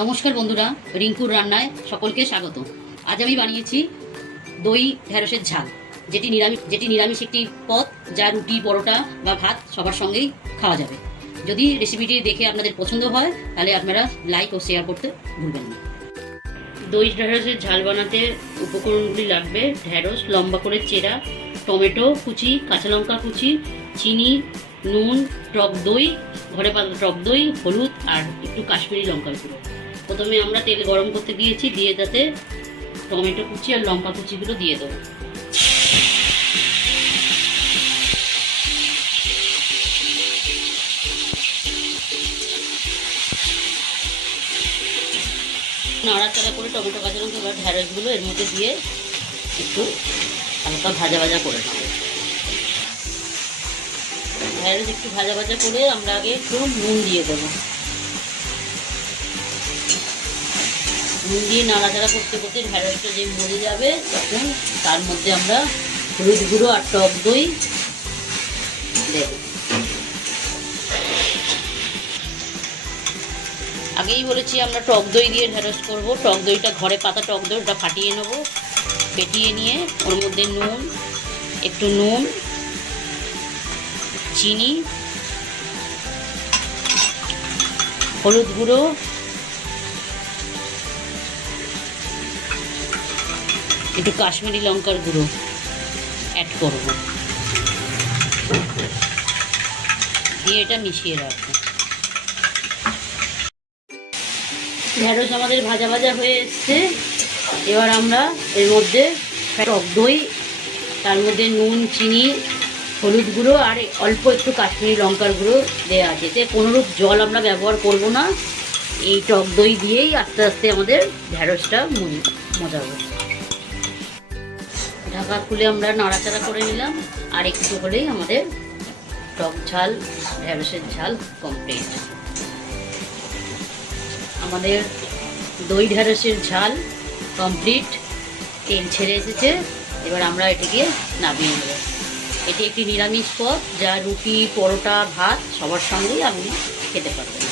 নমস্কার বন্ধুরা, রিঙ্কুর রান্নায় সকলকে স্বাগত। আজ আমি বানিয়েছি দই ঢেঁড়সের ঝাল, যেটি নিরামিষ একটি পদ, যা রুটি, পরোটা বা ভাত সবার সঙ্গেই খাওয়া যাবে। যদি রেসিপিটি দেখে আপনাদের পছন্দ হয় তাহলে আপনারা লাইক ও শেয়ার করতে ভুলবেন না। দই ঢেঁড়সের ঝাল বানাতে উপকরণগুলি লাগবে: ঢেঁড়স লম্বা করে চেরা, টমেটো কুচি, কাঁচা লঙ্কা কুচি, চিনি, নুন, টক দই, ঘরে পাতা টক দই, হলুদ আর একটু কাশ্মীরি লঙ্কার গুঁড়ো। প্রথমে আমরা তেল গরম করতে দিয়েছি, দিয়ে তাতে টমেটো কুচি আর লঙ্কা কুচিগুলো দিয়ে দেবো। নাড়াচাড়া করে টমেটো, কাঁচা লঙ্কা বা ঢেঁড়সগুলো এর মধ্যে দিয়ে একটু হালকা ভাজা ভাজা করে নেবো। ঢেঁড়স একটু ভাজা ভাজা করে আমরা আগে একটু নুন দিয়ে দেবো। নুন দিয়ে নাড়াচাড়া করতে করতে ঢেঁড়সটা যে মরে যাবে, তখন তার মধ্যে আমরা হলুদ গুঁড়ো আর টক দই দেব। আগেই বলেছি আমরা টক দই দিয়ে ঢেঁড়স করবো। টক দইটা ঘরে পাতা টক দই, ওটা ফাটিয়ে নেব। ফেটিয়ে নিয়ে ওর মধ্যে একটু নুন, চিনি, হলুদ গুঁড়ো, একটু কাশ্মীরি লঙ্কার গুঁড়ো অ্যাড করব, দিয়ে এটা মিশিয়ে রাখবো। ঢেঁড়স আমাদের ভাজা ভাজা হয়ে এসছে। এবার আমরা এর মধ্যে টক দই, তার মধ্যে নুন, চিনি, হলুদ গুঁড়ো আর অল্প একটু কাশ্মীরি লঙ্কার গুঁড়ো দেওয়া আছে। এতে কোনোরূপ জল আমরা ব্যবহার করব না। এই টক দই দিয়েই আস্তে আস্তে আমাদের ঢেঁড়সটা মজাবো। ঢাকা খুলে আমরা নাড়াচাড়া করে নিলাম। আর একটু হলেই আমাদের টক ঝাল ঢেঁড়সের ঝাল কমপ্লিট। আমাদের দই ঢেঁড়সের ঝাল কমপ্লিট, তেল ছেড়ে এসেছে। এবার আমরা এটিকে নামিয়ে নেব। এটি একটি নিরামিষ পদ, যা রুটি, পরোটা, ভাত সবার সঙ্গেই আপনি খেতে পারবেন।